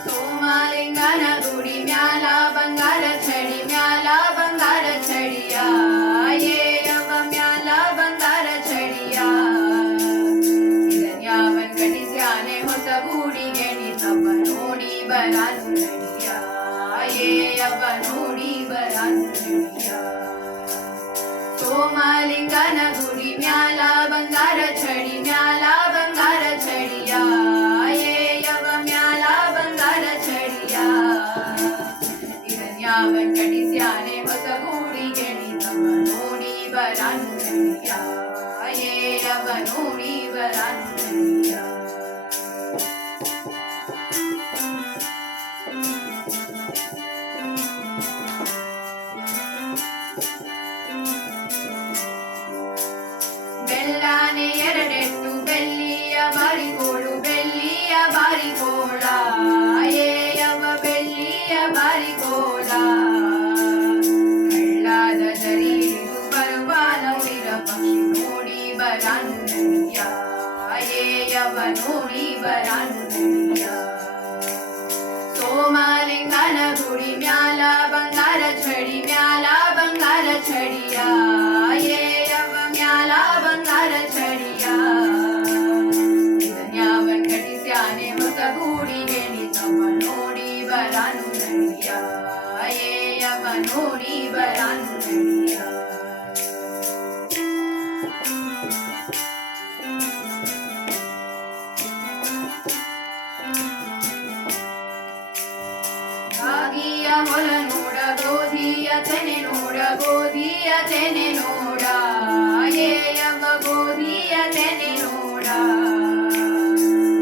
ಸೋಮಲಿಂಗನ ಗುಡಿ ಮ್ಯಾಲ ಬಂಗಾರ ಚಡಿ ಮ್ಯಾಲ ಬಂಗಾರ ಚಡಿಯ ಏಯವ ಮ್ಯಾಲ ಬಂಗಾರ ಚಡಿಯ ಇದನ್ಯಾವನ್ ಕಟಿಸ್ಯಾನೆ ಹೊಸ ಗೂಡಿಗೆ ನಿತವ ನೋಡಿ ಬರಾನು ನಡಿಯ ಏಯವ ನೋಡಿ ಬರಾನು ನಡಿಯ ಸೋಮಲಿಂಗನ ಗುಡಿ ಮ್ಯಾಲ ಬಂಗಾರ ಚಡಿ ಮ್ಯಾಲ ಬಂಗಾರ ಚಡಿಯ ಇದನ್ಯಾವನ್ ಕಟಿಸ್ಯಾನೆ ಹೊಸ ಗೂಡಿಗೆ ನಿತವ ನೋಡಿ ಬರಾನು ನಡಿಯ ಏಯವ ನೋಡಿ ಬರಾನು ನಡಿಯ ಬೆಲ್ಲಾನೆ ಎರಡೆಟ್ಟು ಬೆಳ್ಳಿಯ ಬಾರಿಗೋಳು ಬೆಳ್ಳಿಯ ಬಾರಿಗೋಳ ಏಯವ ಬೆಳ್ಳಿಯ ಬಾರಿಗೋಳ ಕಳ್ಳಾದ ಜರಿದು ಬರುವ ನವಿರ ಪಕ್ಷಿ ನೋಡಿ ಬರಾನು ನಡಿಯ ಏಯವ ನೋಡಿ ಬರಾನು ನಡಿಯ ಸೋಮಲಿಂಗನ ಗುಡಿ ಮ್ಯಾಲ ಬಂಗಾರ ಚಡಿ ಮ್ಯಾಲ ಬಂಗಾರ ಚಡಿಯ ಏಯವ ಮ್ಯಾಲ ಬಂಗಾರ ಚಡಿಯ ಇದನ್ಯಾವನ್ ಕಟಿಸ್ಯಾನೆ ಹೊಸ ಗೂಡಿಗೆ ನಿತವ ನೋಡಿ ಬರಾನು ನಡಿಯ ಏಯವ ನೋಡಿ ಬರಾನು ನಡಿಯ ರಾಗಿಯ ಹೊಲ ನೋಡ ಗೋಧಿಯ ತೆನೆ ನೋಡ ಗೋಧಿಯ ತೆನೆ ನೋಡ ಏಯವ ಗೋಧಿಯ ತೆನೆ ನೋಡ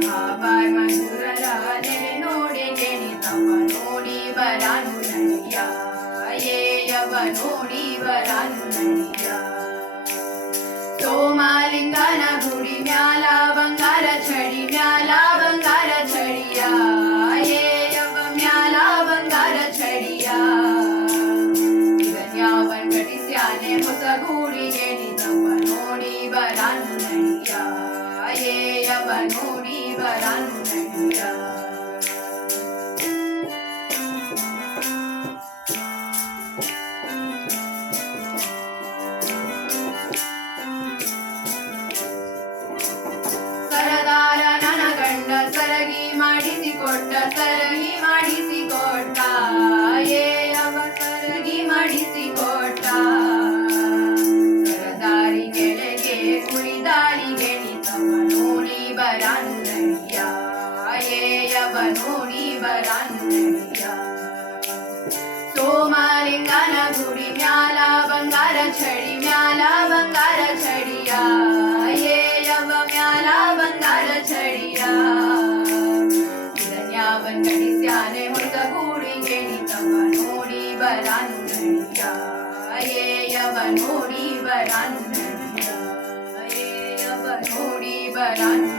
ಬಾಬಾಯ್ ಮಂಜುರಲ ನೆನೆ ನೋಡಿ ಗೆಣಿತವ ನೋಡಿ ಬರಾನು ನಡಿಯ ಏಯವ ನೋಡಿ ಬರಾನು ನಡಿಯ ಸೋಮಲಿಂಗನ ಗುಡಿ ಮ್ಯಾಲ ಬಂಗಾರ ಚಡಿ ಮ್ಯಾಲ ಬಂಗಾರ ಚಡಿಯ ಏಯವ ಮ್ಯಾಲ ಬಂಗಾರ ಚಡಿಯ ಇದನ್ಯಾವನ್ ಕಟಿಸ್ಯಾನೆ ಹೊಸ ಗೂಡಿಗೆ ನಿತವ ನೋಡಿ ಬರಾನು ನಡಿಯ ಏಯವ ನೋಡಿ ಬರಾನು ನಡಿಯ ಸರದಾರ ನನ್ನ ಗಂಡ ಸರಗಿ ಮಾಡಿಸಿಕೊಟ್ಟ ಸರಗಿ ಮಾಡಿಸಿಕೊಟ್ಟ ಏಯವ ಸರಗಿ ಮಾಡಿಸಿಕೊಟ್ಟ ಸರದಾರಿ ಕೆಳಗೆ ಕುಳಿದಾರಿಗೆ ನಿತವ ನೋಡಿ ಬರಾನು ನಡಿಯ ಏಯವ ನೋಡಿ ಬರಾನು ನಡಿಯ ಸೋಮಲಿಂಗನ ಗುಡಿ ಮ್ಯಾಲ ಬಂಗಾರ ಚಡಿ ಮ್ಯಾಲ ಬಂಗಾರ ಚಡಿಯ ಏಯವ ಮ್ಯಾಲ ಬಂಗಾರ ಚಡಿಯ ಇದನ್ಯಾವನ್ ಕಟಿಸ್ಯಾನೆ ಹೊಸ ಗೂಡಿಗೆ ನಿತವ ನೋಡಿ ಬರಾನು ನಡಿಯ ಏಯವ ನೋಡಿ ಬರಾನು ನಡಿಯ ಏಯವ ನೋಡಿ ಬರಾನು